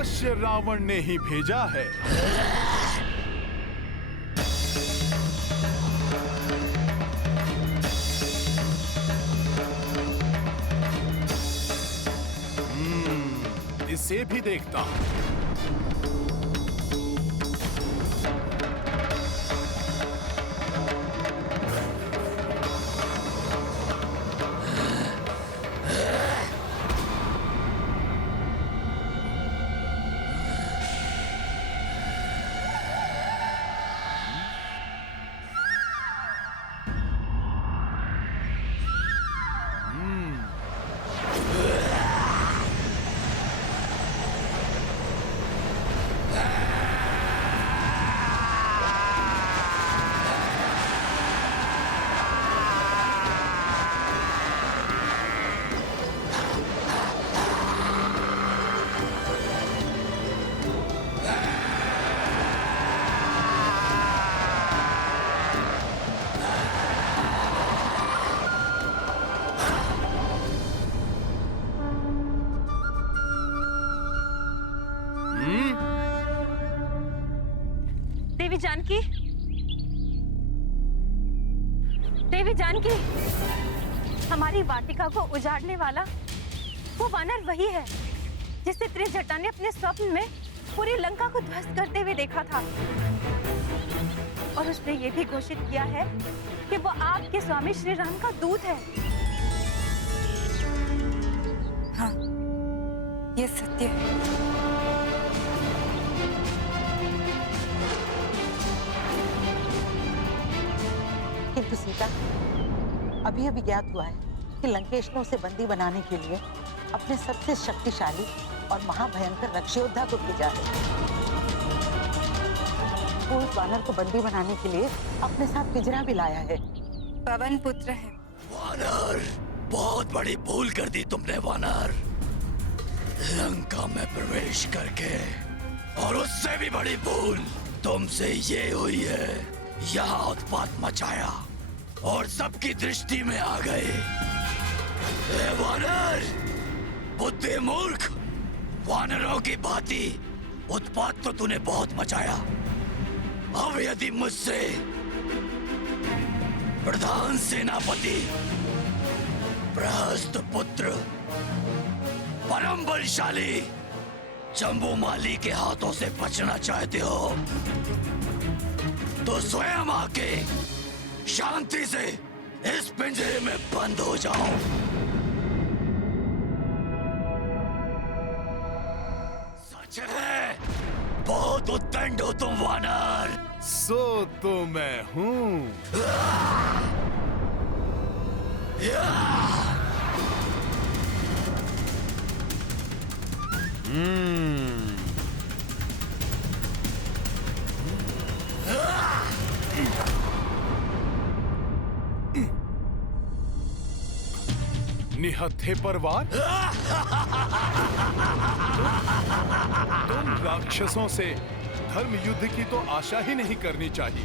अवश्य रावण ने ही भेजा है। इसे भी देखता हूं। देवी जानकी, देवी जानकी, हमारी वाटिका को उजाड़ने वाला वो वानर वही है जिसे त्रिजटा ने अपने स्वप्न में पूरी लंका को ध्वस्त करते हुए देखा था। और उसने ये भी घोषित किया है कि वो आपके स्वामी श्री राम का दूत है। हाँ, ये सत्य है। किंतु सीता, अभी अभी ज्ञात हुआ है कि लंकेश ने उसे बंदी बनाने के लिए अपने सबसे शक्तिशाली और महाभयंकर रक्षयोद्धा को भेजा है। वो उस वानर को बंदी बनाने के लिए अपने साथ पिंजरा भी लाया है। पवन पुत्र है। वानर, बहुत बड़ी भूल कर दी तुमने वानर। लंका में प्रवेश करके, और उससे भी बड़ी भूल तुमसे ये हुई है, यहाँ उत्पात मचाया और सबकी दृष्टि में आ गए। वानर, बुद्धि मूर्ख, वानरों की भांति उत्पात तो तूने बहुत मचाया। अब यदि मुझसे प्रधान सेनापति प्रहस्त पुत्र परम बलशाली जम्बूमाली के हाथों से बचना चाहते हो तो स्वयं आके शांति से इस पिंजरे में बंद हो जाओ। सच है, बहुत उद्दंड हो तुम वानर। सो तो मैं हूं। निहत्थे पर वार। तुम राक्षसों से धर्म युद्ध की तो आशा ही नहीं करनी चाहिए।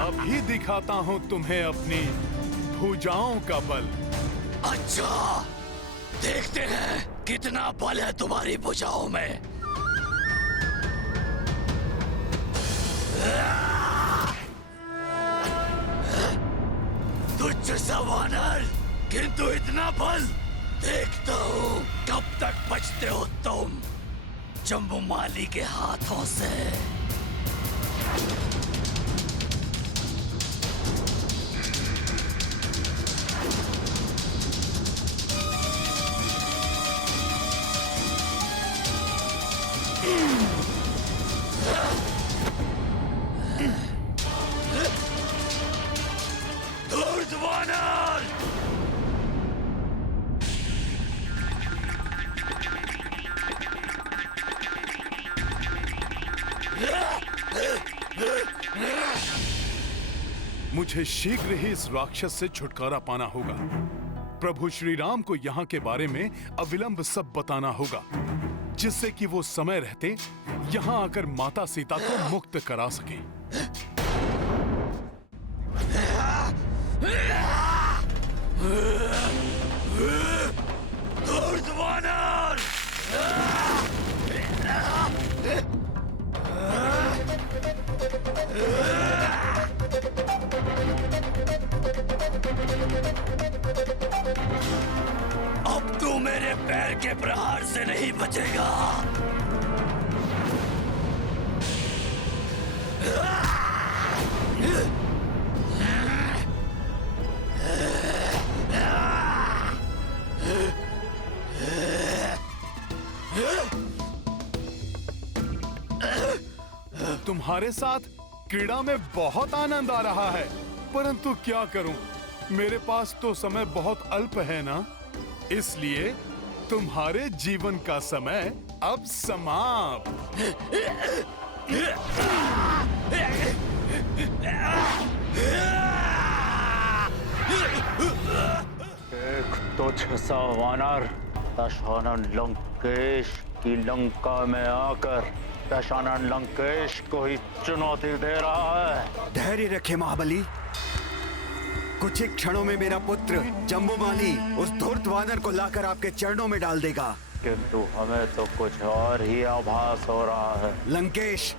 अभी दिखाता हूं तुम्हें अपनी भुजाओं का बल। अच्छा, देखते हैं कितना बल है तुम्हारी भुजाओं में। तुच्छ सा वानर, किंतु इतना बल। देखता हूँ कब तक बचते हो तुम जम्बूमाली के हाथों से। मुझे शीघ्र ही इस राक्षस से छुटकारा पाना होगा। प्रभु श्री राम को यहाँ के बारे में अविलंब सब बताना होगा, जिससे कि वो समय रहते यहाँ आकर माता सीता को मुक्त करा सके। धूर्त वानर! अब तू मेरे पैर के प्रहार से नहीं बचेगा। तुम्हारे साथ क्रीड़ा में बहुत आनंद आ रहा है, परंतु क्या करूं, मेरे पास तो समय बहुत अल्प है ना, इसलिए तुम्हारे जीवन का समय अब समाप्त। एक तुच्छ सा वानर दशानन लंकेश की लंका में आकर दशानन लंकेश को ही चुनौती दे रहा है। धैर्य रखे महाबली, कुछ ही क्षणों में मेरा पुत्र जम्बूमाली उस धूर्त वानर को लाकर आपके चरणों में डाल देगा। किंतु हमें तो कुछ और ही आभास हो रहा है। लंकेश,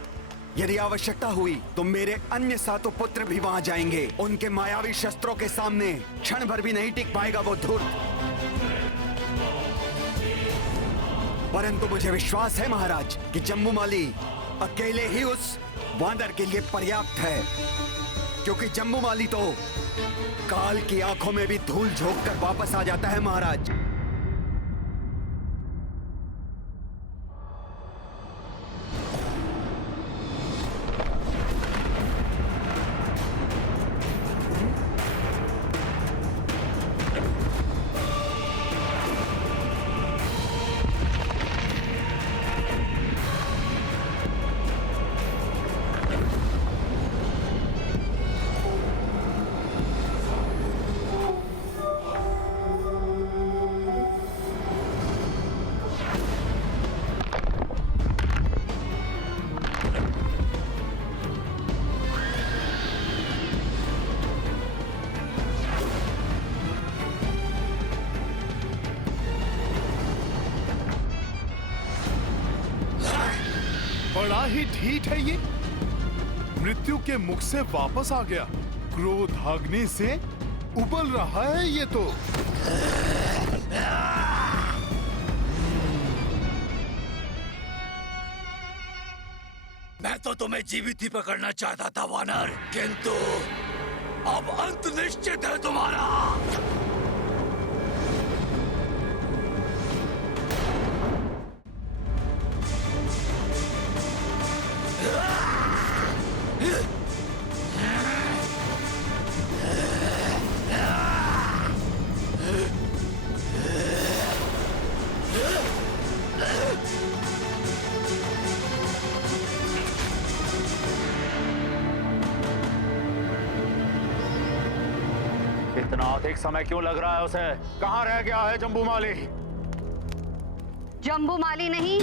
यदि आवश्यकता हुई तो मेरे अन्य 7 पुत्र भी वहां जाएंगे। उनके मायावी शस्त्रों के सामने क्षण भर भी नहीं टिक पाएगा वो धूर्त। परंतु मुझे विश्वास है महाराज कि जम्बूमाली अकेले ही उस वानर के लिए पर्याप्त है, क्योंकि जम्बूमाली तो काल की आंखों में भी धूल झोंक कर वापस आ जाता है महाराज। बड़ा ही ढीठ है ये, मृत्यु के मुख से वापस आ गया। क्रोधाग्नि से उबल रहा है ये तो। मैं तो तुम्हें जीवित ही पकड़ना चाहता था वानर, किंतु अब अंत निश्चित है तुम्हारा। इतना अधिक समय क्यों लग रहा है उसे? कहाँ रह गया है जम्बूमाली? जम्बूमाली नहीं,